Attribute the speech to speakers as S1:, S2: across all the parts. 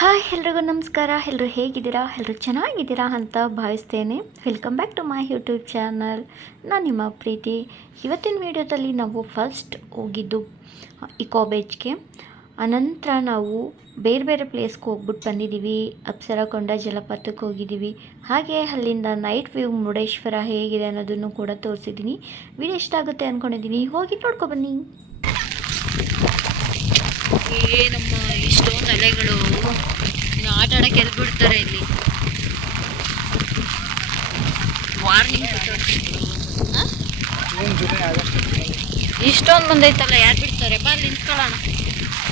S1: Hi ಎಲ್ರಿಗೂ ನಮಸ್ಕಾರ. ಎಲ್ಲರೂ ಹೇಗಿದ್ದೀರಾ? ಎಲ್ಲರೂ ಚೆನ್ನಾಗಿದ್ದೀರಾ ಅಂತ ಭಾವಿಸ್ತೇನೆ. Welcome back to my YouTube channel ನಾನು ನಿಮ್ಮ ಪ್ರೀತಿ. ಇವತ್ತಿನ ವಿಡಿಯೋದಲ್ಲಿ ನಾವು ಫಸ್ಟ್ ಹೋಗಿದ್ದು ಇಕೋ ಬೀಚ್ಗೆ ಅನಂತರ ನಾವು ಬೇರೆ ಬೇರೆ ಪ್ಲೇಸ್ಗೆ ಹೋಗ್ಬಿಟ್ಟು ಬಂದಿದ್ದೀವಿ. ಅಪ್ಸರಕೊಂಡ ಜಲಪಾತಕ್ಕೆ ಹೋಗಿದ್ದೀವಿ. ಹಾಗೆ ಅಲ್ಲಿಂದ ನೈಟ್ ವ್ಯೂ ಮುರುಡೇಶ್ವರ ಹೇಗಿದೆ ಅನ್ನೋದನ್ನು ಕೂಡ ತೋರಿಸಿದ್ದೀನಿ. ವಿಡಿಯೋ ಇಷ್ಟ ಆಗುತ್ತೆ ಅಂದ್ಕೊಂಡಿದ್ದೀನಿ ಹೋಗಿ ನೋಡ್ಕೊಬನ್ನಿ
S2: ಏ ನಮ್ಮ ಇಷ್ಟೊಂದು ಅಲೆಗಳು ಇನ್ನು ಆಟ ಆಡಕ್ಕೆ ಎಲ್ಲಿ ಬಿಡ್ತಾರೆ ಇಲ್ಲಿ ವಾರ್ನಿಂಗ್ ಇಷ್ಟೊಂದು ಬಂದೈತಲ್ಲ, ಯಾರು ಬಿಡ್ತಾರೆ? ಬಾ ನಿಂತ್ಕೊಳ್ಳೋಣ.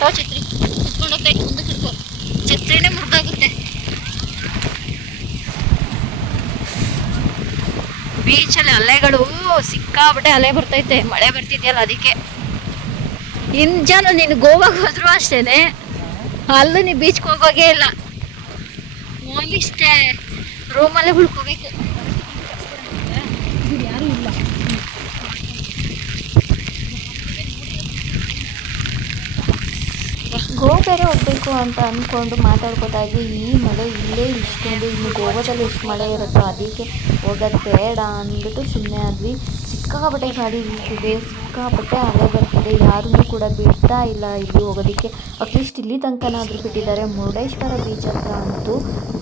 S2: ಓ ಛತ್ರಿ. ನಿಂತ್ಕೊಂಡು ಹೋಗ್ಬೇಕು ಮುಂದಕ್ಕೆ ಹಿಡ್ಕೋ. ಛತ್ರಿನೇ ಮುರಿದಾಗುತ್ತೆ. ಬೀಚಲ್ಲಿ ಅಲೆಗಳು ಸಿಕ್ಕಾಬಿಟ್ಟೆ ಅಲೆ ಬರ್ತೈತೆ. ಮಳೆ ಬರ್ತಿದ್ಯಲ್ಲ ಅದಕ್ಕೆ. ಇನ್ ಜನ ನೀನು ಗೋವಾಗೆ ಹೋದ್ರು ಅಷ್ಟೇನೆ. ಅಲ್ಲೂ ನೀ ಬೀಚ್ಗೆ ಹೋಗೋಗೆ ಇಲ್ಲ. ಓನ್ಲಿ ಸ್ಟೇ ರೂಮಲ್ಲೇ ಉಳ್ಕೋಬೇಕು. ಯಾರು ಇಲ್ಲ.
S1: ಗೋವಾ ಬೇರೆ ಹೋಗ್ಬೇಕು ಅಂತ ಅಂದ್ಕೊಂಡು ಮಾತಾಡ್ಕೊತಾ ಇದ್ವಿ ಈ ಮಳೆ ಇಲ್ಲೇ ಇಷ್ಟೊಂದು. ಇನ್ನು ಗೋವಾದಲ್ಲಿ ಎಷ್ಟು ಮಳೆ ಇರುತ್ತೋ ಅದಕ್ಕೆ ಹೋಗೋದು ಬೇಡ ಅಂದ್ಬಿಟ್ಟು ಸುಮ್ಮನೆ ಆದ್ವಿ. ಸಿಕ್ಕಾಪಟ್ಟೆ ಗಾಡಿ ಬೀಳ್ತಿದೆ ಸಿಕ್ಕಾಪಟ್ಟೆ ಅಲೆ ಬರ್ತಿದೆ ಯಾರೂ ಕೂಡ ಬಿಡ್ತಾ ಇಲ್ಲ ಇಲ್ಲಿ ಹೋಗೋದಕ್ಕೆ. ಅಟ್ಲೀಸ್ಟ್ ಇಲ್ಲಿ ತನಕನಾದರೂ ಬಿಟ್ಟಿದ್ದಾರೆ. ಮುರುಡೇಶ್ವರ ಬೀಚ್ ಹತ್ರ ಅಂತೂ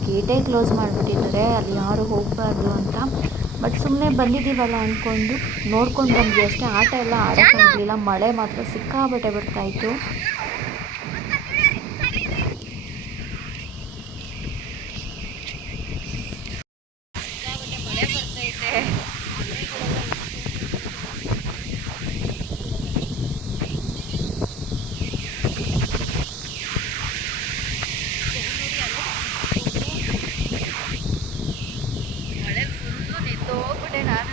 S1: ಗೇಟೇ ಕ್ಲೋಸ್ ಮಾಡಿಬಿಟ್ಟಿದ್ದಾರೆ. ಅಲ್ಲಿ ಯಾರು ಹೋಗಬಾರ್ದು ಅಂತ. ಬಟ್ ಸುಮ್ಮನೆ ಬಂದಿದ್ದೀವಲ್ಲ ಅಂದ್ಕೊಂಡು ನೋಡ್ಕೊಂಡು ಬಂದ್ವಿ ಅಷ್ಟೇ. ಆಟ ಎಲ್ಲ ಆಡೋಕ್ಕಾಗಲಿಲ್ಲ ಮಳೆ ಮಾತ್ರ ಸಿಕ್ಕಾಪಟ್ಟೆ ಬರ್ತಾಯಿತ್ತು
S2: ಮಳೆ ಬರ್ತೈತೆ ಮಳೆ ಫುಲ್ಲು ನಿಂತೋಗ್ಬಿಟ್ಟೆ ನಾನು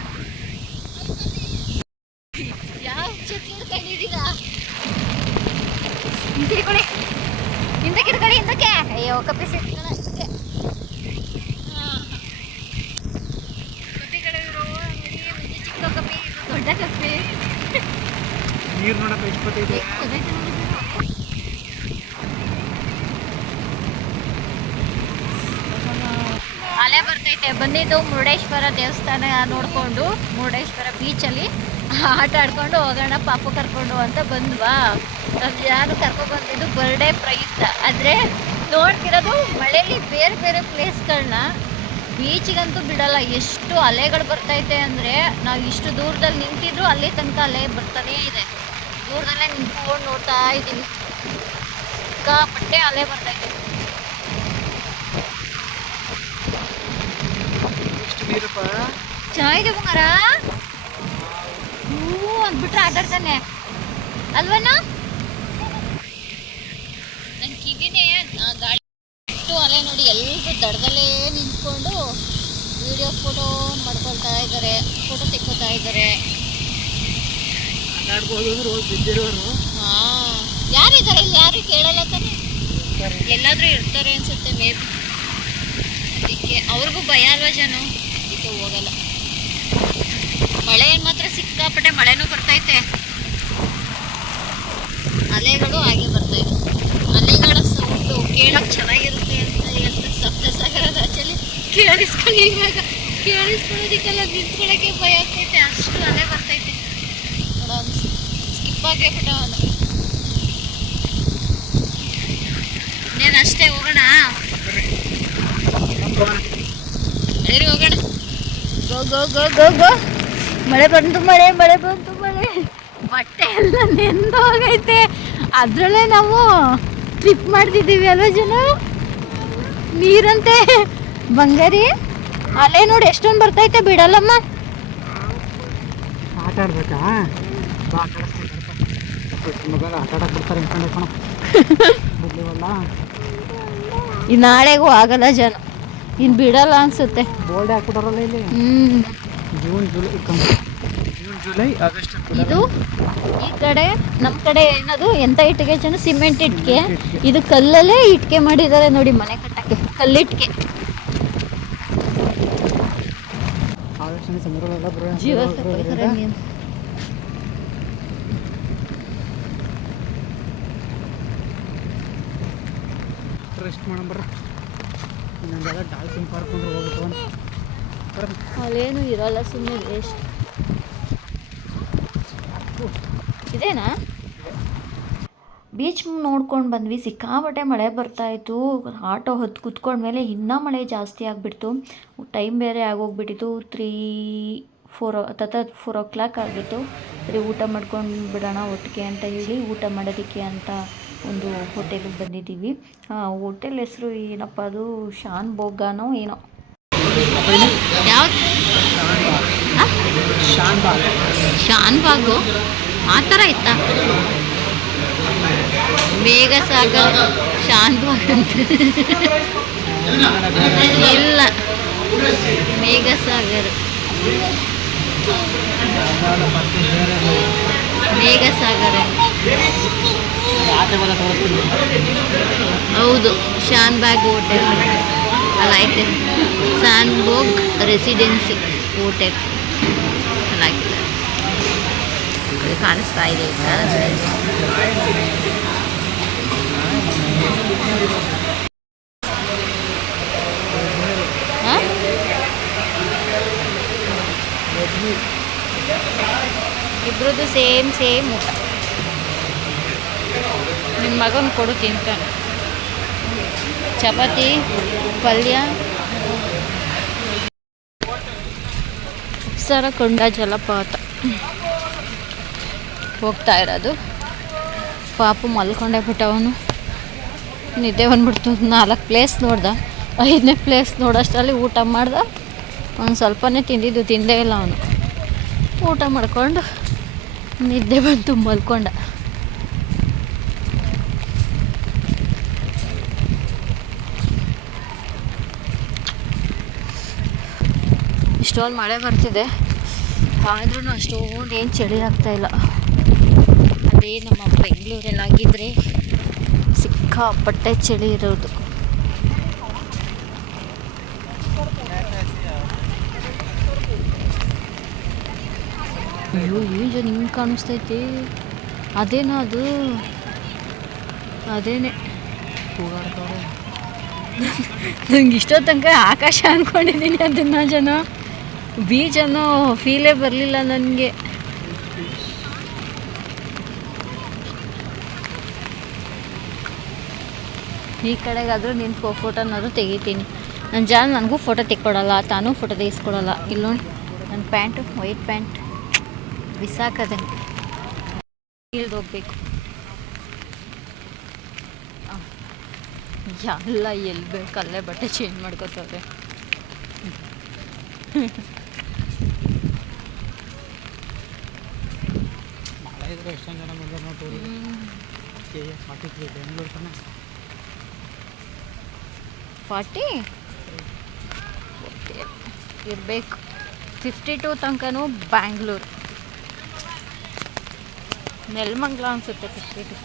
S2: ಯಾವ ಛತ್ರಿ ಹಿಡ್ಕೊಂಡಿದ್ದೀರಾ ಹಿಂದೆ ಹಿಡ್ಕೊಳ್ಳಿ ಹಿಂದಕ್ಕೆ ಹಿಡ್ಕೊಳ್ಳಿ ಹಿಂದಕ್ಕೆ ಅಯ್ಯೋ ಕಪ್ಪಿಸಿ ಹಿಂದಕ್ಕೆ ಹಾಂ ಕಪಿಗಳಿರೋ ನೋಡಿ ಒಂದು ಚಿಕ್ಕ ಕಪಿ ಇದು ದೊಡ್ಡ ಕಪಿ
S3: ನೀರು ನೋಡಪ್ಪ ಎಷ್ಟು ಬರ್ತೈತೆ
S2: ಗೊತ್ತಾಯ್ತು ನೋಡಿ ಅಲೆ ಬಂದಿದ್ದು ಮುರುಡೇಶ್ವರ ದೇವಸ್ಥಾನ ನೋಡಿಕೊಂಡು, ಮುರುಡೇಶ್ವರ ಬೀಚಲ್ಲಿ ಆಟ ಆಡ್ಕೊಂಡು ಹೋಗೋಣ, ಪಾಪು ಕರ್ಕೊಂಡು ಅಂತ ಬಂದ್ವಾ? ನಾವು ಯಾರು ಕರ್ಕೊಂಡು ಬಂದಿದ್ದು ಬರ್ಡೇ ಪ್ರಯುಕ್ತ. ಆದರೆ ನೋಡ್ತಿರೋದು ಮಳೆಯಲ್ಲಿ ಬೇರೆ ಬೇರೆ ಪ್ಲೇಸ್ಗಳನ್ನ ಬೀಚಿಗಂತೂ ಬಿಡಲ್ಲ. ಎಷ್ಟು ಅಲೆಗಳು ಬರ್ತೈತೆ ಅಂದರೆ ನಾವು ಇಷ್ಟು ದೂರದಲ್ಲಿ ನಿಂತಿದ್ರು ಅಲ್ಲಿ ತನಕ ಅಲೆ ಬರ್ತಾನೇ ಇದೆ. ದೂರದಲ್ಲೇ ನಿಂತ್ಕೊಂಡು ನೋಡ್ತಾ ಇದ್ದೀವಿ ಸಿಕ್ಕಾಪಟ್ಟೆ ಅಲೆ ಬರ್ತೈತೆ
S3: ಎಷ್ಟು ನೀರಪ್ಪ
S2: ಚೆನ್ನಾಗಿದೆ ಬಂಗಾರ? ಹೂ ಅಂದ್ಬಿಟ್ರೆ ಆಟ ಆಡ್ತಾನೆ. ಅಲ್ವನ ನನ್ನ ಕಿವಿನೇ ಆ ಗಾಳಿ ಅಲೆ ನೋಡಿ ಎಲ್ಲರೂ ದಡದಲ್ಲೇ ನಿಂತ್ಕೊಂಡು ವಿಡಿಯೋ ಫೋಟೋ ಮಾಡ್ಕೊಳ್ತಾ ಇದ್ದಾರೆ ಫೋಟೋ ತೆಕ್ಕೋತಾ ಇದ್ದಾರೆ ಹಾಂ. ಯಾರಿದ್ದಾರೆ ಇಲ್ಲಿ? ಯಾರು ಕೇಳಲ್ಲ ತಾನೆ? ಎಲ್ಲಾದ್ರೂ ಇರ್ತಾರೆ ಅನ್ಸುತ್ತೆ ಮೇಬಿ ಅದಕ್ಕೆ ಅವ್ರಿಗೂ ಭಯ ಅಲ್ವಾ ಜನ? ಹೋಗಲ್ಲ. ಮಳೆ ಮಾತ್ರ ಸಿಕ್ಕಾಪಟ್ಟೆ ಮಳೆನೂ ಬರ್ತೈತೆ ಅಲೆಗಳು ಹಾಗೆ ಬರ್ತೈತೆ ಅಲೆಗಳ ಸೌಂಡು ಕೇಳಕ್ ಚೆನ್ನಾಗಿರುತ್ತೆ ಅಂತ ಹೇಳ್ತಾರೆ ಸಪ್ತಸಾಗರದ ಆಚೆಲಿ ಕೇಳಿಸ್ಕೊಳ್ಳಿ ಇವಾಗ. ಕೇಳಿಸ್ಕೊಳ್ಳೋದಿಕ್ಕೆಲ್ಲ ನಿಂತ್ಕೊಳಕ್ಕೆ ಭಯ ಆಗ್ತೈತೆ. ಅಷ್ಟು ಅಲೆ ಬರ್ತೈತೆ ಸ್ಕಿಪ್ ಆಗೇ ಬಿಟ್ಟ ಇನ್ನೇನು ಅಷ್ಟೇ ಹೋಗೋಣ? ಹೇಳಿ ಹೋಗೋಣ. ಗೋ ಗೋ ಗೋ ಗೋ ಗೋ. ಮಳೆ ಬಂತು ಮಳೆ ಮಳೆ ಬಂತು ಮಳೆ. ಬಟ್ಟೆ ಎಲ್ಲ ನೆಂದು ಹೋಗೈತೆ. ಅದರಲ್ಲೇ ನಾವು ಟ್ರಿಪ್ ಮಾಡ್ತಿದ್ದೀವಿ ಅಲ್ವಾ ಜನ? ನೀರಂತೆ. ಬಂಗಾರಿ ಅಲೆ ನೋಡಿ ಎಷ್ಟೊಂದು ಬರ್ತೈತೆ ಬಿಡಲ್ಲಮ್ಮ.
S3: ಆಟ ಆಡ್ಬೇಕಾ? ಆಟ ಬಿಡ್ತಾರೆ ಅನ್ಕೊಂಡೆ ಕಣ.
S2: ನಾಳೆಗೂ ಆಗಲ್ಲ ಜನ. ಇನ್ನು ಬಿಡಲ್ಲ ಅನ್ಸುತ್ತೆ.
S3: ಬೋರ್ಡ್ ಹಾಕ್ಬಿಟ್ಟಾರಲ್ಲ ಇಲ್ಲಿ.
S2: ಹ್ಞೂ
S3: June July June July August
S2: ಇದು ಈ ಕಡೆ ನಮ್ಮ ಕಡೆ ಏನದು ಎಂತ ಇಟ್ಟಿಗೆ ಜನ ಸಿಮೆಂಟ್ ಇಟ್ಕೆ ಇದು ಕಲ್ಲಲ್ಲೇ ಇಟ್ಟಿಗೆ ಮಾಡಿದ್ದಾರೆ ನೋಡಿ ಮನೆ ಕಟ್ಟಕ್ಕೆ. ಕಲ್ಲಿಟ್ಟಿಗೆ. ಜೀವ
S3: ರೆಸ್ಟ್ ಮಾಡೋಣ ಡಾಲ್ಫಿನ್ ಪಾರ್ಕ್
S1: ಅಲ್ಲೇನು ಇರೋಲ್ಲ ಸುಮ್ಮನೆ ವೇಸ್ಟ್. ಇದೇನಾ? ಬೀಚ್ ನೋಡ್ಕೊಂಡು ಬಂದ್ವಿ. ಸಿಕ್ಕಾಪಟ್ಟೆ ಮಳೆ ಬರ್ತಾಯಿತ್ತು ಆಟೋ ಹೊತ್ತು ಕುತ್ಕೊಂಡ್ಮೇಲೆ ಇನ್ನೂ ಮಳೆ ಜಾಸ್ತಿ ಆಗಿಬಿಡ್ತು. ಟೈಮ್ ಬೇರೆ ಆಗೋಗ್ಬಿಟ್ಟಿತ್ತು. ತ್ರೀ, ಫೋರ್ ತತ್ತ ಫೋರ್ ಓ ಕ್ಲಾಕ್ ಆಗಿತ್ತು ಸರಿ, ಊಟ ಮಾಡ್ಕೊಂಡು ಬಿಡೋಣ ಒಟ್ಟಿಗೆ ಅಂತ ಹೇಳಿ ಊಟ ಮಾಡೋದಕ್ಕೆ ಅಂತ ಒಂದು ಹೋಟೆಲ್ಗೆ ಬಂದಿದ್ದೀವಿ. ಹೋಟೆಲ್ ಹೆಸರು ಏನಪ್ಪ ಅದು? ಶಾನ್ ಬೋಗಾನೋ ಏನೋ?
S2: ಯಾವ್ದು
S3: ಶಾನ್ ಬಾಗ್.
S2: ಶಾನ್ ಬಾಗು? ಆ ಥರ ಇತ್ತಾ? ಬೇಗ ಸಾಗ ಶಾನ್ ಬಾಗ್ ಅಂತ. ಇಲ್ಲ. ಮೇಘ ಸಾಗರ್. ಮೇಘ ಸಾಗರ್. ಹೌದು, ಶಾನ್ ಬ್ಯಾಗ್ ಹೋಟೆಲ್. ಐತೆ ಶಾನ್ಬೋಗ್ ರೆಸಿಡೆನ್ಸಿ ಹೋಟೆಲ್. ಲೈಕ್ ಹಾಕಿದ್ದಾರೆ ಕಾಣಿಸ್ತಾ ಇದೆ ಕಾಣಿಸ್ತಾ ಇದೆ. ಹಾ? ಇಬ್ರದ್ದು ಸೇಮ್ ಸೇಮ್. ಊಟ ನಿಮ್ಮ ಮಗನ ಕೊಡು ತಿಂತಾನೆ ಚಪಾತಿ, ಪಲ್ಯ. ಉಪ್ಸರಕೊಂಡ ಜಲಪಾತ. ಹೋಗ್ತಾ ಇರೋದು. ಪಾಪು ಮಲ್ಕೊಂಡೆ ಬಿಟ್ಟವನು ನಿದ್ದೆ ಬಂದ್ಬಿಡ್ತು. ನಾಲ್ಕು ಪ್ಲೇಸ್ ನೋಡ್ದ. ಐದನೇ ಪ್ಲೇಸ್ ನೋಡೋಷ್ಟರಲ್ಲಿ ಊಟ ಮಾಡ್ದ. ಒಂದು ಸ್ವಲ್ಪನೇ ತಿಂದಿದ್ದು, ತಿಂದೇ ಇಲ್ಲ ಅವನು. ಊಟ ಮಾಡ್ಕೊಂಡು ನಿದ್ದೆ ಬಂತು ಮಲ್ಕೊಂಡ. ಇಷ್ಟೊಂದು ಮಳೆ ಬರ್ತಿದೆ. ಆದ್ರೂ ಅಷ್ಟೊಂದು ಏನು ಚಳಿ ಆಗ್ತಾ ಇಲ್ಲ. ಅದೇ ನಮ್ಮ ಬೆಂಗಳೂರಲ್ಲಿ ಆಗಿದ್ರೆ ಸಿಕ್ಕಾಪಟ್ಟೆ ಚಳಿ ಇರೋದು. ಅಯ್ಯೋ ಈಜು ನಿಂಗೆ ಕಾಣಿಸ್ತೈತಿ. ಅದೇನೋ ಅದು? ಅದೇನೆ. ನಂಗೆ ಇಷ್ಟೋ ತನಕ ಆಕಾಶ ಅಂದ್ಕೊಂಡಿದ್ದೀನಿ ಅದನ್ನ ಜನ. ಅನ್ನೋ ಫೀಲೇ ಬರಲಿಲ್ಲ ನನಗೆ. ಈ ಕಡೆಗಾದರೂ ನಿಂತ್ಕೋ ಫೋಟೋನಾದರೂ ತೆಗಿತೀನಿ. ನನ್ನ ಜಾನ್ ನನಗೂ ಫೋಟೋ ತೆಕ್ಕೊಡಲ್ಲ, ತಾನೂ ಫೋಟೋ ತೆಗಿಸ್ಕೊಡಲ್ಲ. ಇಲ್ಲ ನೋಡಿ ನನ್ನ ಪ್ಯಾಂಟು ವೈಟ್ ಪ್ಯಾಂಟ್ ಬಿಸಾಕದೆ. ಇಳ್ದು ಹೋಗ್ಬೇಕು. ಎಲ್ಲ ಎಲ್ಲಿ ಬೇಕು ಅಲ್ಲೇ ಬಟ್ಟೆ ಚೇಂಜ್ ಮಾಡ್ಕೋತವ್ರೆ.
S3: ಮಳೆ ಇದ್ರೆ ಎಷ್ಟೊಂದು ಜನ ಬಂದ್ರೆ ನಾವು ಫಾರ್ಟಿ ತ್ರೀ, ಬೆಂಗಳೂರು ತಾನೆ.
S2: ಫಾರ್ಟಿ? ಇರಬೇಕು. ಫಿಫ್ಟಿ ಟು ತನಕನೂ ಬ್ಯಾಂಗ್ಳೂರು. ನೆಲಮಂಗ್ಲ ಅನಿಸುತ್ತೆ ಫಿಫ್ಟಿ ಟು.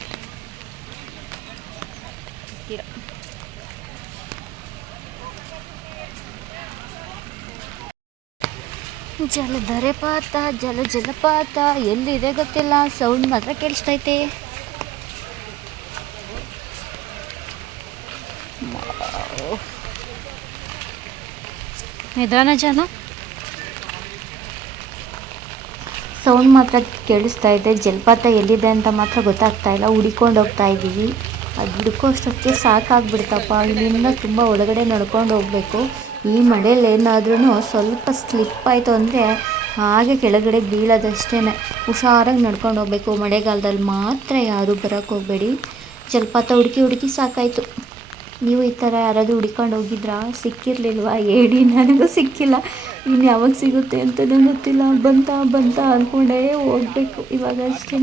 S2: ಜಲಧರೆಪಾತ ಜಲ ಜಲಪಾತ, ಎಲ್ಲಿದೆ ಗೊತ್ತಿಲ್ಲ. ಸೌಂಡ್ ಮಾತ್ರ ಕೇಳಿಸ್ತೈತೆ. ನಿಧಾನ ಜನ?
S1: ಸೌಂಡ್ ಮಾತ್ರ ಕೇಳಿಸ್ತಾ ಇದೆ ಜಲಪಾತ ಎಲ್ಲಿದೆ ಅಂತ ಮಾತ್ರ ಗೊತ್ತಾಗ್ತಾ ಇಲ್ಲ. ಹುಡಿಕೊಂಡು ಹೋಗ್ತಾ ಇದ್ದೀವಿ. ಅದು ಹುಡ್ಕೋಷ್ಟಕ್ಕೆ ಸಾಕಾಗ್ಬಿಡ್ತಪ್ಪ. ಇಲ್ಲಿಂದ ತುಂಬ ಒಳಗಡೆ ನಡ್ಕೊಂಡು ಹೋಗಬೇಕು. ಈ ಮಳೇಲಿ ಏನಾದ್ರೂ ಸ್ವಲ್ಪ ಸ್ಲಿಪ್ ಆಯಿತು ಅಂದರೆ ಹಾಗೆ ಕೆಳಗಡೆ ಬೀಳೋದಷ್ಟೇ ಹುಷಾರಾಗಿ ನಡ್ಕೊಂಡು ಹೋಗ್ಬೇಕು. ಮಳೆಗಾಲದಲ್ಲಿ ಮಾತ್ರ ಯಾರೂ ಬರೋಕ್ಕೆ ಹೋಗಬೇಡಿ. ಜಲಪಾತ ಹುಡುಕಿ ಹುಡುಕಿ ಸಾಕಾಯಿತು. ನೀವು ಈ ಥರ ಯಾರಾದರೂ ಹುಡ್ಕೊಂಡು ಹೋಗಿದ್ರಾ? ಸಿಕ್ಕಿರಲಿಲ್ವಾ? ಹೇಳಿ. ನನಗೂ ಸಿಕ್ಕಿಲ್ಲ. ಇನ್ನು ಯಾವಾಗ ಸಿಗುತ್ತೆ ಅಂತಲೂ ಗೊತ್ತಿಲ್ಲ. ಬಂತ ಬಂತ ಅಂದ್ಕೊಂಡೇ ಹೋಗ್ಬೇಕು. ಇವಾಗ ಅಷ್ಟೇ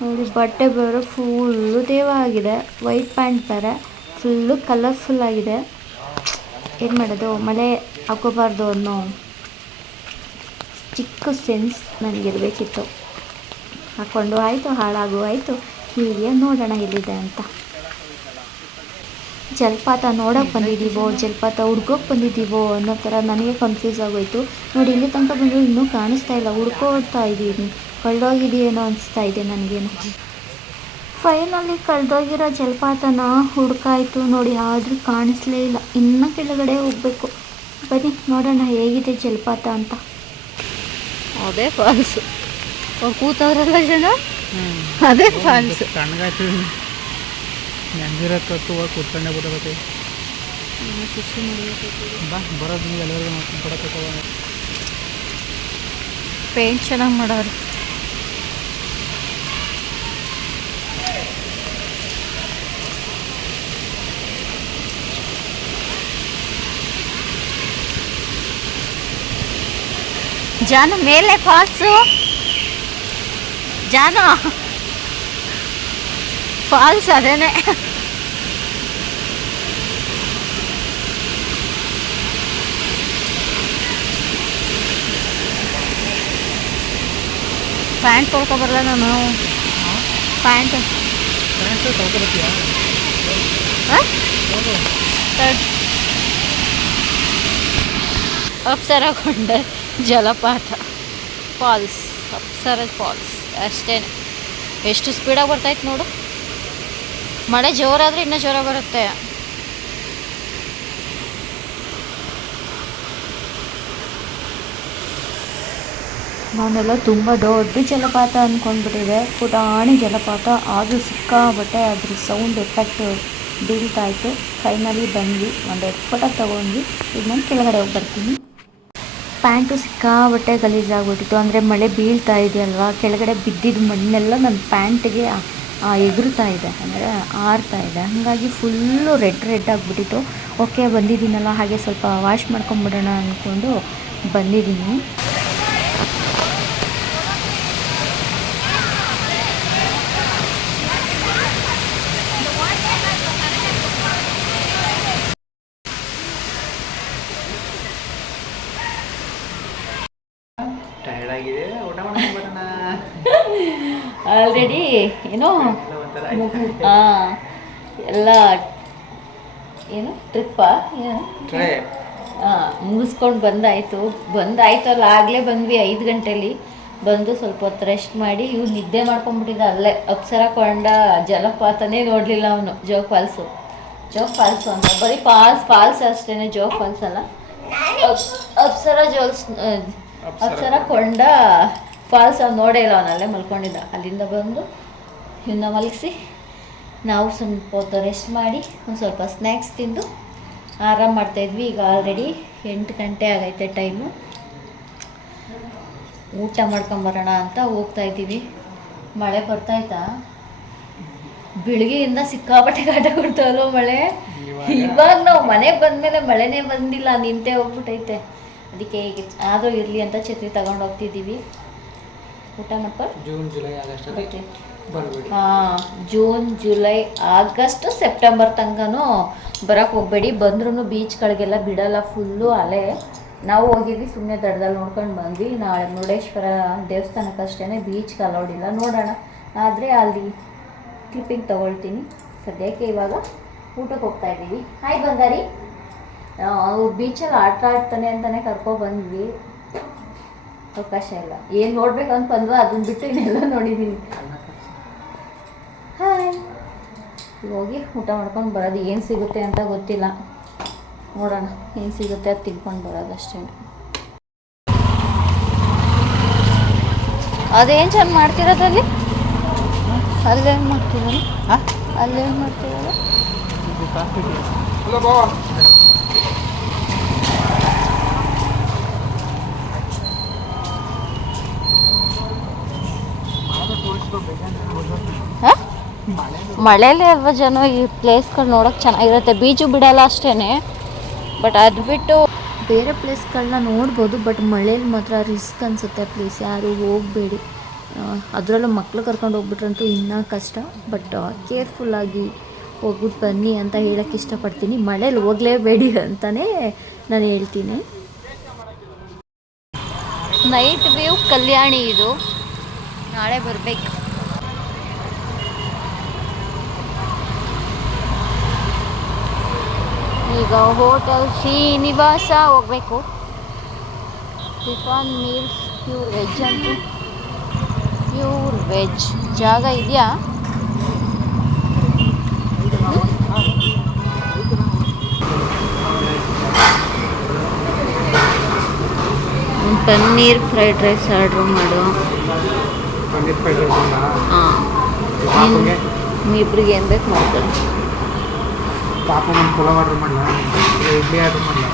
S1: ನೋಡಿ, ಬಟ್ಟೆ ಬೇರೆ ಫುಲ್ಲು ದೇವ ಆಗಿದೆ. ವೈಟ್ ಪ್ಯಾಂಟ್ ಬೇರೆ ಫುಲ್ಲು ಕಲರ್ಫುಲ್ ಆಗಿದೆ. ಏನು ಮಾಡೋದು, ಮಳೆ ಹಾಕೋಬಾರ್ದು ಅನ್ನೋ ಚಿಕ್ಕ ಸೆನ್ಸ್ ನನಗಿರಬೇಕಿತ್ತು. ಹಾಕ್ಕೊಂಡು, ಆಯಿತು, ಹಾಳಾಗು, ಆಯಿತು, ಹೀಗೆ ನೋಡೋಣ ಎಲ್ಲಿದೆ ಅಂತ. ಜಲಪಾತ ನೋಡೋಕೆ ಬಂದಿದ್ದೀವೋ, ಜಲಪಾತ ಹುಡ್ಕೋಕ್ಕೆ ಬಂದಿದ್ದೀವೋ ಅನ್ನೋ ಥರ ನನಗೆ ಕನ್ಫ್ಯೂಸ್ ಆಗೋಯ್ತು. ನೋಡಿ, ಇಲ್ಲಿ ತನಕ ಬಂದರೂ ಇನ್ನೂ ಕಾಣಿಸ್ತಾ ಇಲ್ಲ ಹುಡ್ಕೋಡ್ತಾ ಇದ್ದೀನಿ ಕಳ್ಳೋಗಿದೆಯೇನೋ ಅನಿಸ್ತಾ ಇದೆ ನನಗೇನು. ಫೈನಲಿ ಕಳೆದೋಗಿರೋ ಜಲಪಾತನ ಹುಡುಕಾಯಿತು ನೋಡಿ ಆದರೂ ಕಾಣಿಸ್ಲೇ ಇಲ್ಲ. ಇನ್ನೂ ಕೆಳಗಡೆ ಹೋಗಬೇಕು. ಬನ್ನಿ ನೋಡೋಣ ಹೇಗಿದೆ ಜಲಪಾತ ಅಂತ.
S2: ಅದೇ ಫಾಲ್ಸ್ ಕೂತವ್ರಲ್ಲ ಜನ ಅದೇ ಫಾಲ್ಸ್
S3: ಹೋಗಿ ಕೂತ್ಕೊಂಡೇ ಬಿಡಬೇಕು ಬಾ ಬರೋದು ನೀವು ಎಲ್ಲರಿಗೂ ನೋಡ್ಕೊಂಡು ಕೊಡಬೇಕು
S2: ಪೇಂಟ್ ಚೆನ್ನಾಗಿ ಮಾಡೋರು. ಜಾನು ಮೇಲೆ ಫಾಲ್ಸು ಜಾನು ಫಾಲ್ಸ್ ಅದೇನೆ ಪ್ಯಾಂಟ್ ತೊಳ್ಕೊಬರಲ್ಲ ನಾನು ಪ್ಯಾಂಟ್
S3: ತೊಳ್ಕೊಬತ್ತೀಯಾ
S2: ಅಪ್ಸರಗೊಂಡ ಜಲಪಾತ ಫಾಲ್ಸ್, ಅಪ್ಸರ ಫಾಲ್ಸ್. ಅಷ್ಟೇ ಎಷ್ಟು ಸ್ಪೀಡಾಗಿ ಬರ್ತೈತೆ ನೋಡು. ಮಳೆ ಜೋರಾದರೆ ಇನ್ನೂ ಜೋರ ಬರುತ್ತೆ.
S1: ನಾನೆಲ್ಲ ತುಂಬ ದೊಡ್ಡ ಜಲಪಾತ ಅಂದ್ಕೊಂಡ್ಬಿಟ್ಟಿದೆ ಪುಟಾಣಿ ಜಲಪಾತ. ಆದರೂ ಸಿಕ್ಕಾಬಟ್ಟೆ ಅದ್ರ ಸೌಂಡ್ ಎಫೆಕ್ಟ್ ಬೀಳ್ತಾಯಿತ್ತು ಫೈನಲಿ ಬಂದ್ವಿ. ಒಂದೆರಡು ಫೋಟೋ ತೊಗೊಂಡ್ವಿ. ಈಗ ಕೆಳಗಡೆ ಹೋಗಿ ಬರ್ತೀನಿ. ಪ್ಯಾಂಟು ಸಿಕ್ಕಾಬಟ್ಟೆ ಗಲೀಜಾಗ್ಬಿಟ್ಟಿತ್ತು. ಅಂದರೆ ಮಳೆ ಬೀಳ್ತಾ ಇದೆಯಲ್ವಾ? ಕೆಳಗಡೆ ಬಿದ್ದಿದ್ದ ಮಣ್ಣೆಲ್ಲ ನನ್ನ ಪ್ಯಾಂಟಿಗೆ ಎಗರುತ್ತಾ ಇದೆ. ಅಂದರೆ ಆರ್ತಾ ಇದೆ. ಹಾಗಾಗಿ ಫುಲ್ಲು ರೆಡ್ ರೆಡ್ ಆಗಿಬಿಟ್ಟಿತ್ತು. ಓಕೆ, ಬಂದಿದ್ದೀನಲ್ಲ, ಹಾಗೆ ಸ್ವಲ್ಪ ವಾಶ್ ಮಾಡ್ಕೊಂಬಿಡೋಣ ಅಂದ್ಕೊಂಡು ಬಂದಿದ್ದೀನಿ
S3: ಟಯರ್ಡ್ ಆಗಿದೆ ಊಟ ಮಾಡ್ಕೊಂಡು ಬರೋಣ
S1: ಆಲ್ರೆಡಿ ಏನೋ ಹಾಂ ಎಲ್ಲ ಏನು ಟ್ರಿಪ್ಪಾ? ಏನು?
S3: ಬಂದಾಯ್ತು
S1: ಹಾಂ ಮುಗಿಸ್ಕೊಂಡು ಬಂದಾಯಿತು. ಬಂದಾಯ್ತಲ್ಲ ಆಗಲೇ ಬಂದ್ವಿ ಐದು ಗಂಟೆಲಿ. ಬಂದು ಸ್ವಲ್ಪ ಹೊತ್ತು ರೆಸ್ಟ್ ಮಾಡಿ ಇವ್ನು ನಿದ್ದೆ ಮಾಡ್ಕೊಂಡ್ಬಿಟ್ಟಿದ್ದ ಅಲ್ಲೇ. ಅಪ್ಸರ ಕೊಂಡ ಜಲಪಾತನೇ ನೋಡಲಿಲ್ಲ ಅವನು ಜೋಗ್ ಫಾಲ್ಸು ಜೋಗ್ ಫಾಲ್ಸು ಅಂತ ಬರೀ ಫಾಲ್ಸ್ ಫಾಲ್ಸ್ ಅಷ್ಟೇನೆ ಜೋಗ್ ಫಾಲ್ಸ್ ಅಲ್ಲ. ಅಪ್- ಅಪ್ಸರ ಜೋಲ್ಸ್ ಅಪ್ಸರ ಕೊಂಡ. ಫಾಲ್ಸ್ ಅವ್ನು ನೋಡೇ ಇಲ್ಲ ಅವನಲ್ಲೇ ಅಲ್ಲೇ ಮಲ್ಕೊಂಡಿದ್ದ. ಅಲ್ಲಿಂದ ಬಂದು ಇವನ್ನ ಮಲಗಿಸಿ ನಾವು ಸ್ವಲ್ಪ ಹೊತ್ತು ರೆಸ್ಟ್ ಮಾಡಿ ಒಂದು ಸ್ವಲ್ಪ ಸ್ನ್ಯಾಕ್ಸ್ ತಿಂದು ಆರಾಮ ಮಾಡ್ತಾಯಿದ್ವಿ ಈಗ ಆಲ್ರೆಡಿ ಎಂಟು ಗಂಟೆ ಆಗೈತೆ ಟೈಮು ಊಟ ಮಾಡ್ಕೊಂಬರೋಣ ಅಂತ ಹೋಗ್ತಾ ಇದ್ದೀವಿ. ಮಳೆ ಬರ್ತಾಯ್ತಾ ಬೆಳಿಗ್ಗೆಯಿಂದ ಸಿಕ್ಕಾಪಟ್ಟೆ ಕಾಟ ಕೊಡ್ತಾವಲ್ಲ ಮಳೆ? ಇವಾಗ? ನಾವು ಮನೆಗೆ ಬಂದಮೇಲೆ ಮಳೆನೇ ಬಂದಿಲ್ಲ ನಿಂತೆ ಹೋಗ್ಬಿಟ್ಟೈತೆ. ಅದಕ್ಕೆ ಈಗ ಆದರೂ ಇರಲಿ ಅಂತ ಛತ್ರಿ ತಗೊಂಡು ಹೋಗ್ತಿದ್ದೀವಿ. ಊಟ ಮಾಡ್ಕೊಂಡು
S3: ಜೂನ್ ಜುಲೈ ಆಗಸ್ಟ್
S1: ಹಾಂ ಜೂನ್ ಜುಲೈ ಆಗಸ್ಟ್ ಸೆಪ್ಟೆಂಬರ್ ತನಕನೂ ಬರೋಕ್ಕೆ ಹೋಗಬೇಡಿ. ಬಂದ್ರೂ ಬೀಚ್ಗಳಿಗೆಲ್ಲ ಬಿಡಲ್ಲ ಫುಲ್ಲು ಅಲೆ. ನಾವು ಹೋಗಿದ್ವಿ ಸುಮ್ಮನೆ ದಡದಲ್ಲಿ ನೋಡ್ಕೊಂಡು ಬಂದ್ವಿ. ನಾಳೆ ಮುರುಡೇಶ್ವರ ದೇವಸ್ಥಾನಕ್ಕಷ್ಟೇ ಬೀಚ್ಗೆ ಅಲೌಡ್ ಇಲ್ಲ. ನೋಡೋಣ. ಆದರೆ ಅಲ್ಲಿ ಕ್ಲಿಪ್ಪಿಂಗ್ ತಗೊಳ್ತೀನಿ. ಸದ್ಯಕ್ಕೆ ಇವಾಗ ಊಟಕ್ಕೆ ಹೋಗ್ತಾ ಇದ್ದೀವಿ. ಹಾಯ್ ಬಂಗಾರಿ. ಅವ್ರು ಬೀಚಲ್ಲಿ ಆಟ ಆಡ್ತಾನೆ ಅಂತಲೇ ಕರ್ಕೊಬಂದ್ವಿ ಅವಕಾಶ ಇಲ್ಲ. ಏನು ನೋಡ್ಬೇಕು ಅಂತ ಬಂದ್ವ ಅದನ್ನ ಬಿಟ್ಟು ಇನ್ನೆಲ್ಲ ನೋಡಿದ್ದೀನಿ ಹಾಯ್ ಈಗ ಹೋಗಿ ಊಟ ಮಾಡ್ಕೊಂಡು ಬರೋದು ಏನು ಸಿಗುತ್ತೆ ಅಂತ ಗೊತ್ತಿಲ್ಲ. ನೋಡೋಣ ಏನು ಸಿಗುತ್ತೆ ಅದು ತಿಳ್ಕೊಂಡು ಬರೋದು ಅಷ್ಟೇ. ಅದೇನು ಚೆಂದ ಮಾಡ್ತಿರೋದಲ್ಲಿ ಅಲ್ಲೇನು ಮಾಡ್ತಿರೋದು? ಅಲ್ಲೇನು ಮಾಡ್ತಿರೋದು? ಮಳೆಲೇ ಅಲ್ವಾ ಜನ ಈ ಪ್ಲೇಸ್ಗಳು ನೋಡೋಕೆ ಚೆನ್ನಾಗಿರುತ್ತೆ. ಬೀಚು ಬಿಡಲ್ಲ ಅಷ್ಟೇ ಬಟ್ ಅದು ಬಿಟ್ಟು ಬೇರೆ ಪ್ಲೇಸ್ಗಳನ್ನ ನೋಡ್ಬೋದು ಬಟ್ ಮಳೇಲಿ ಮಾತ್ರ ರಿಸ್ಕ್ ಅನಿಸುತ್ತೆ ಪ್ಲೇಸ್. ಯಾರು ಹೋಗಬೇಡಿ. ಅದರಲ್ಲೂ ಮಕ್ಳು ಕರ್ಕೊಂಡು ಹೋಗ್ಬಿಟ್ರಂತೂ ಇನ್ನೂ ಕಷ್ಟ. ಬಟ್ ಕೇರ್ಫುಲ್ಲಾಗಿ ಹೋಗ್ಬಿಟ್ಟು ಬನ್ನಿ ಅಂತ ಹೇಳೋಕ್ಕೆ ಇಷ್ಟಪಡ್ತೀನಿ. ಮಳೇಲಿ ಹೋಗಲೇಬೇಡಿ ಅಂತಲೇ ನಾನು ಹೇಳ್ತೀನಿ.
S2: ನೈಟ್ ವ್ಯೂ ಕಲ್ಯಾಣಿ ಇದು. ನಾಳೆ ಬರಬೇಕು.
S1: ಈಗ ಹೋಟೆಲ್ ಶ್ರೀನಿವಾಸ ಹೋಗಬೇಕು. ಟಿಫನ್ ಮೀಲ್ಸ್ ಪ್ಯೂರ್ ವೆಜ್ ಅಂತ. Pure veg. ಜಾಗ ಇದೆಯಾ? ಪನ್ನೀರ್ ಫ್ರೈಡ್ ರೈಸ್ ಆರ್ಡ್ರ್ ಮಾಡು. ಹಾಂ. ಇಬ್ಬರಿಗೆ ಏನು ಬೇಕು ಮಾಡ್ಕೊಳ್ಳಿ
S3: ಪಾಪ ಒಂದು ಪುಲಾವ್ ಆರ್ಡ್ರ್ ಮಾಡಲ? ಇಡ್ಲಿ ಆರ್ಡ್ರ್ ಮಾಡಲ?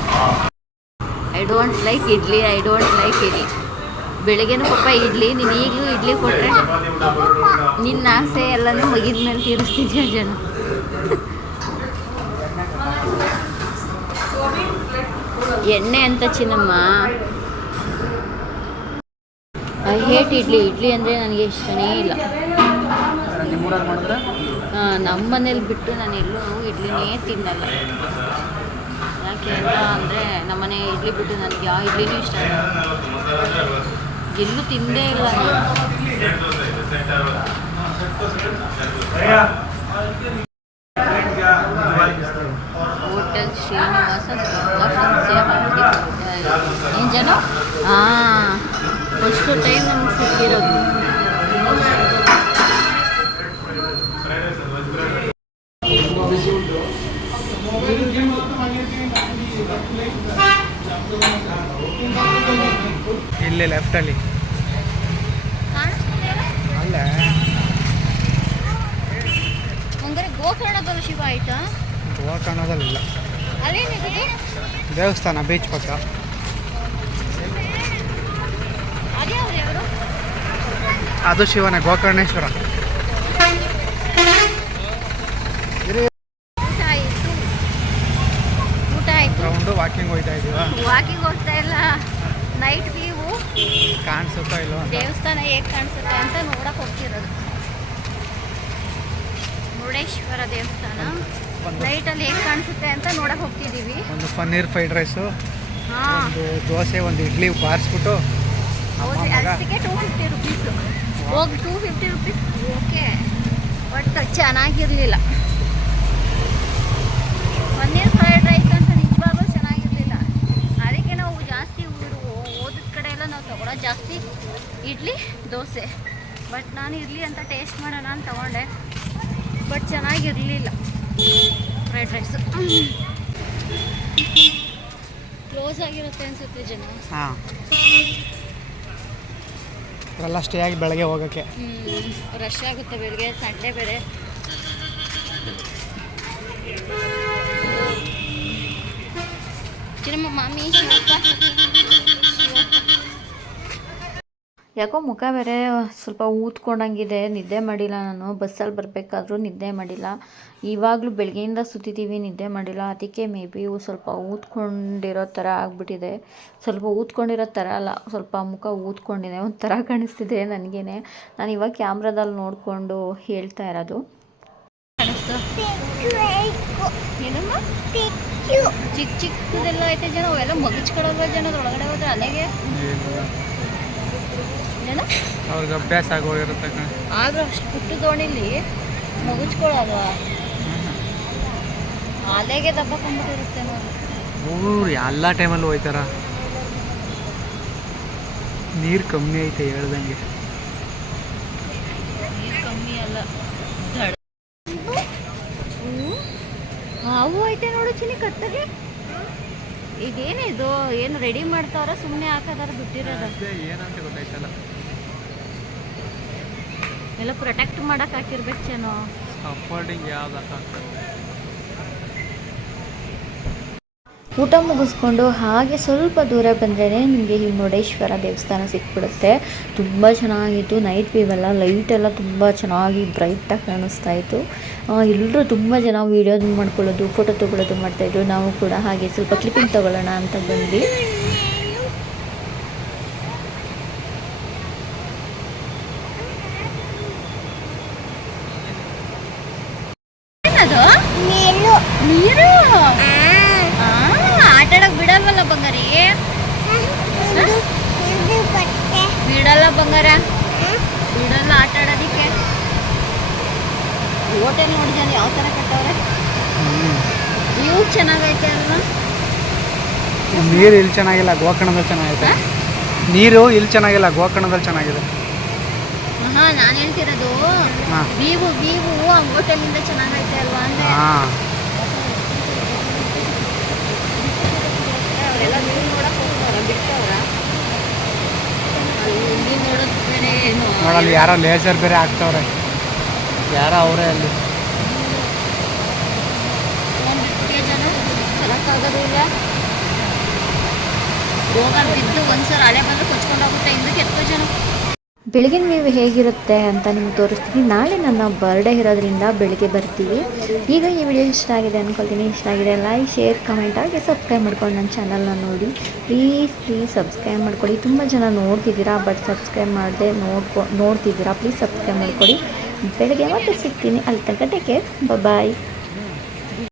S1: I don't like idli I don't like idli. ಬೆಳಗ್ಗೆನೂ ಪಪ್ಪ ಇಡ್ಲಿ ನೀನು ಈಗಲೂ ಇಡ್ಲಿ ಕೊಟ್ಟರೆ ನಿನ್ನ ಆಸೆ ಎಲ್ಲನೂ ಮುಗಿದ ಮೇಲೆ ತೀರಿಸ್ತಿದ್ಯಾ ಜನ? ಎಣ್ಣೆ ಅಂತ ಚಿನ್ನಮ್ಮ. I hate idli. ಇಡ್ಲಿ ಅಂದರೆ ನನಗೆ ಇಷ್ಟನೇ ಇಲ್ಲ. ನಮ್ಮ ಮನೇಲಿ ಬಿಟ್ಟು ನಾನು ಎಲ್ಲೂ ಇಡ್ಲಿನೇ ತಿನ್ನಲ್ಲ. ಯಾಕೆ ಅಂತ ಅಂದರೆ ನಮ್ಮನೆ ಇಡ್ಲಿ ಬಿಟ್ಟು ನನಗೆ ಯಾವ ಇಡ್ಲಿನೂ ಇಷ್ಟ ಇಲ್ಲ. ಎಲ್ಲೂ ತಿಂದೇ ಇಲ್ಲ ನಾನು.
S3: ಇಲ್ಲೇ ಲೆಫ್ಟಲ್ಲಿ ಅಲ್ಲಿ.
S1: ಹಂಗಾರೆ ಗೋಕರ್ಣದಲ್ಲಿ ಶಿವ ಆಯ್ತಾ? ಅಲ್ಲೇನಿದೆ?
S3: ದೇವಸ್ಥಾನ ಬೀಚ್ ಪಕ್ಕ. ಅದು ಶಿವನ ಗೋಕರ್ಣೇಶ್ವರ
S1: ಊಟ ಆಯಿತು ಊಟ ಆಯಿತು
S3: ರೌಂಡು ವಾಕಿಂಗ್ ಹೋಗ್ತಾ ಇದೀವ
S1: ವಾಕಿಂಗ್ ಹೋಗ್ತಾ ಇಲ್ಲ. ನೈಟ್ ವ್ಯೂ
S3: ಕಾಣಿಸುತ್ತಾ ಇಲ್ಲ
S1: ದೇವಸ್ಥಾನ ಹೇಗೆ ಕಾಣಿಸುತ್ತೆ ಅಂತ ನೋಡಕ್ ಹೋಗ್ತಿರೋದು. ಮುರುಡೇಶ್ವರ ದೇವಸ್ಥಾನ.
S3: ನೈಟ್
S1: ಅಲ್ಲಿ ಹೇಗೆ ಕಾಣಿಸುತ್ತೆ ಅಂತ ನೋಡಕ್ ಹೋಗ್ತಿದೀವಿ.
S3: ಒಂದು ಪನ್ನೀರ್ ಫ್ರೈಡ್ ರೈಸು
S1: ಹಾಂ.
S3: ಒಂದು ದೋಸೆ ಒಂದು ಇಡ್ಲಿ ಬಾರಿಸ್ಬಿಟ್ಟು ಮಗ
S1: ಅದಕ್ಕೆ ಟೂ ಫಿಫ್ಟಿ ರುಪೀಸ್ ಹೋಗಿ two fifty rupees okay. But ಚೆನ್ನಾಗಿರಲಿಲ್ಲ. ಪನ್ನೀರ್ ಫ್ರೈಡ್ ರೈಸ್ ಅಂತ ನಿಜವಾಗ್ಲೂ ಚೆನ್ನಾಗಿರಲಿಲ್ಲ ಅದಕ್ಕೆ ನಾವು ಜಾಸ್ತಿ ಓದಿದ ಕಡೆ ಎಲ್ಲ ನಾವು ತಗೊಳ್ಳೋದು ಜಾಸ್ತಿ ಇಡ್ಲಿ ದೋಸೆ. ಬಟ್ ನಾನು ಇರಲಿ ಅಂತ ಟೇಸ್ಟ್ ಮಾಡೋಣ ಅಂತ ತಗೊಂಡೆ. ಬಟ್ ಚೆನ್ನಾಗಿರಲಿಲ್ಲ. ಫ್ರೈಡ್ ರೈಸು ಕ್ಲೋಸ್ ಆಗಿರುತ್ತೆ ಅನ್ಸುತ್ತೆ ಜನ.
S3: ಹಾಂ. ಎಲ್ಲ ಸ್ಟೇ ಆಗಿ ಬೆಳಗ್ಗೆ ಹೋಗೋಕ್ಕೆ
S1: ರಶ್ ಆಗುತ್ತೆ ಬೆಳಗ್ಗೆ ಸಂಡೆ ಬೇರೆ. ಚಿರಮ್ಮ ಮಾಮಿ ಯಾಕೋ ಮುಖ ಬೇರೆ, ಸ್ವಲ್ಪ ಊದ್ಕೊಂಡಂಗಿದೆ, ನಿದ್ದೆ ಮಾಡಿಲ್ಲ ನಾನು, ಬಸ್ಸಲ್ಲಿ ಬರಬೇಕಾದ್ರೂ ನಿದ್ದೆ ಮಾಡಿಲ್ಲ. ಇವಾಗಲೂ ಬೆಳಗ್ಗೆಯಿಂದ ಸುತ್ತಿದ್ದೀವಿ ನಿದ್ದೆ ಮಾಡಿಲ್ಲ. ಅದಕ್ಕೆ ಮೇ ಬಿ ಸ್ವಲ್ಪ ಊದ್ಕೊಂಡಿರೋ ಥರ ಆಗಿಬಿಟ್ಟಿದೆ. ಸ್ವಲ್ಪ ಊದ್ಕೊಂಡಿರೋ ಥರ ಅಲ್ಲ, ಸ್ವಲ್ಪ ಮುಖ ಊದ್ಕೊಂಡಿದೆ, ಒಂಥರ ಕಾಣಿಸ್ತಿದೆ ನನಗೇ ನಾನು ಇವಾಗ ಕ್ಯಾಮ್ರಾದಲ್ಲಿ ನೋಡಿಕೊಂಡು ಹೇಳ್ತಾ ಇರೋದು. ಚಿಕ್ಕ ಚಿಕ್ಕದೆಲ್ಲ ಐತೆ ಜನ, ಅವೆಲ್ಲ ಮಗಚ್ಕೊಳ್ಳೋದ್ರ ಜನ ಒಳಗಡೆ ಹೋದ್ರೆ ಅಲೆಗೆ
S3: ಅವ್ರಿಗೆ ಅಭ್ಯಾಸ ಆಗೋಗಿರುತ್ತೆ
S1: ಆದರೂ ಅಷ್ಟು ಪುಟ್ಟ ದೋಣಿಲಿ ಮುಗಿಸ್ಕೊಳ್ಳೋದು ಅಲೆಗೆ ದಬ್ಬಕೊಂಡ್ಬಿಟ್ಟಿರುತ್ತೆ
S3: ಊರು ಎಲ್ಲ ಟೈಮಲ್ಲೂ ಹೋಯ್ತಾರ. ನೀರು ಕಮ್ಮಿ ಐತೆ ಹೇಳ್ದಂಗೆ.
S1: ನೀರು ಕಮ್ಮಿ ಅಲ್ಲ. ಹಾವು ಐತೆ ನೋಡು ಚಿನಿ ಕತ್ತಗೆ. ಇದೇನಿದು? ಏನು ರೆಡಿ ಮಾಡ್ತಾರ? ಸುಮ್ಮನೆ ಹಾಕೋದಾರ ಬಿಟ್ಟಿರೋದ?
S3: ಏನಂತ ಗೊತ್ತಾಯ್ತಲ್ಲ.
S1: ಎಲ್ಲ ಪ್ರೊಟೆಕ್ಟ್ ಮಾಡಕ್ ಹಾಕಿರ್ಬೇಕು ಚೆನ್ನೋ
S3: ಸ್ಕಾಫೋಲ್ಡಿಂಗ್ ಯಾವ್ದು
S1: ಊಟ ಮುಗಿಸ್ಕೊಂಡು ಹಾಗೆ ಸ್ವಲ್ಪ ದೂರ ಬಂದರೆ ನಿಮಗೆ ಈ ಮುರುಡೇಶ್ವರ ದೇವಸ್ಥಾನ ಸಿಕ್ಬಿಡುತ್ತೆ. ತುಂಬ ಚೆನ್ನಾಗಿತ್ತು. ನೈಟ್ ವ್ಯೂ ಎಲ್ಲ ಲೈಟ್ ಎಲ್ಲ ತುಂಬ ಚೆನ್ನಾಗಿ ಬ್ರೈಟಾಗಿ ಕಾಣಿಸ್ತಾ ಇತ್ತು. ಎಲ್ಲರೂ ತುಂಬ ಜನ ವೀಡಿಯೋ ಮಾಡ್ಕೊಳ್ಳೋದು ಫೋಟೋ ತೊಗೊಳ್ಳೋದು ಮಾಡ್ತಾಯಿದ್ರು ನಾವು ಕೂಡ ಹಾಗೆ ಸ್ವಲ್ಪ ಕ್ಲಿಪ್ಪಿಂಗ್ ತೊಗೊಳ್ಳೋಣ ಅಂತ ಬಂದ್ವಿ. ಏನದು? ನೀರು ಆಟ ಆಡಕ್ ಬಿಡಲ್ವಲ್ಲ ಬಂಗಾರಿ? ಬಿಡಲ್ಲ ಬಂಗಾರ? ಬಿಡಲ್ಲ ಆಟ ಆಡೋದಿಕ್ಕೆ? ಹೋಟೆಲ್ ನೋಡಿದ ಯಾವ ತರ ಕಟ್ಟವ್ರೆ? ವ್ಯೂ ಚೆನ್ನಾಗೈತೆ ಅಲ್ವಾ?
S3: ನೀರು ಇಲ್ಲಿ ಚೆನ್ನಾಗಿಲ್ಲ ಗೋಕರ್ಣದಲ್ಲಿ ಚೆನ್ನಾಗಿದೆ ನೀರು ಇಲ್ಲಿ ಚೆನ್ನಾಗಿಲ್ಲ ಗೋಕರ್ಣದಲ್ಲಿ ಚೆನ್ನಾಗಿದೆ.
S1: ಹಾ ನಾನು ಹೇಳ್ತಿರೋದು
S3: ಹಾಂ.
S1: ವೀವು ವೀವು ಆ ಹೋಟೆಲಿಂದ ಚೆನ್ನಾಗೈತೆ ಅಲ್ವಾ ಅಂದ್ರೆ
S3: ಹಾಂ.
S1: ಅವರೆಲ್ಲ ನೋಡಕ್ ಹೋಗ್ತಾರ ಬಿಟ್ಟವ್ರ?
S3: ನೋಡಲ್ಲಿ ಯಾರೋ ಲೇಸರ್ ಬೇರೆ ಹಾಕ್ತವ್ರೆ ಯಾರೋ ಅವರೇ ಅಲ್ಲಿ.
S2: ಜನ ಸರಕ್ಕಾಗೋದು ಇಲ್ಲ? ಬಿದ್ದು ಒಂದ್ಸಲ ಹಳೆ ಬಂದು ಕೊಚ್ಕೊಂಡು ಹೋಗುತ್ತೆ ಹಿಂದಕ್ಕೆ ಎತ್ಕೋ ಜನ.
S1: ಬೆಳಗಿನ ವ್ಯೂ ಹೇಗಿರುತ್ತೆ ಅಂತ ನಿಮ್ಗೆ ತೋರಿಸ್ತೀನಿ. ನಾಳೆ ನನ್ನ ಬರ್ಡೇ ಇರೋದ್ರಿಂದ ಬೆಳಿಗ್ಗೆ ಬರ್ತೀವಿ. ಈಗ ಈ ವಿಡಿಯೋ ಇಷ್ಟ ಆಗಿದೆ ಅಂದ್ಕೊಳ್ತೀನಿ ಇಷ್ಟ ಆಗಿದೆ ಲೈಕ್ ಶೇರ್ ಕಮೆಂಟ್ ಆಗಿ ಸಬ್ಸ್ಕ್ರೈಬ್ ಮಾಡ್ಕೊಂಡು ನನ್ನ ಚಾನಲ್ನ ನೋಡಿ. ಪ್ಲೀಸ್ ಪ್ಲೀಸ್ ಸಬ್ಸ್ಕ್ರೈಬ್ ಮಾಡ್ಕೊಳ್ಳಿ. ತುಂಬ ಜನ ನೋಡ್ತಿದ್ದೀರಾ ಬಟ್ ಸಬ್ಸ್ಕ್ರೈಬ್ ಮಾಡದೆ ನೋಡ್ಕೊ, ನೋಡ್ತಿದ್ದೀರಾ ಪ್ಲೀಸ್ ಸಬ್ಸ್ಕ್ರೈಬ್ ಮಾಡ್ಕೊಳ್ಳಿ ಬೆಳಗ್ಗೆ ಮತ್ತೆ ಸಿಗ್ತೀನಿ. ಅಲ್ಲಿ ತನಕ ಟೇಕ್ ಕೇರ್ ಬಾಯ್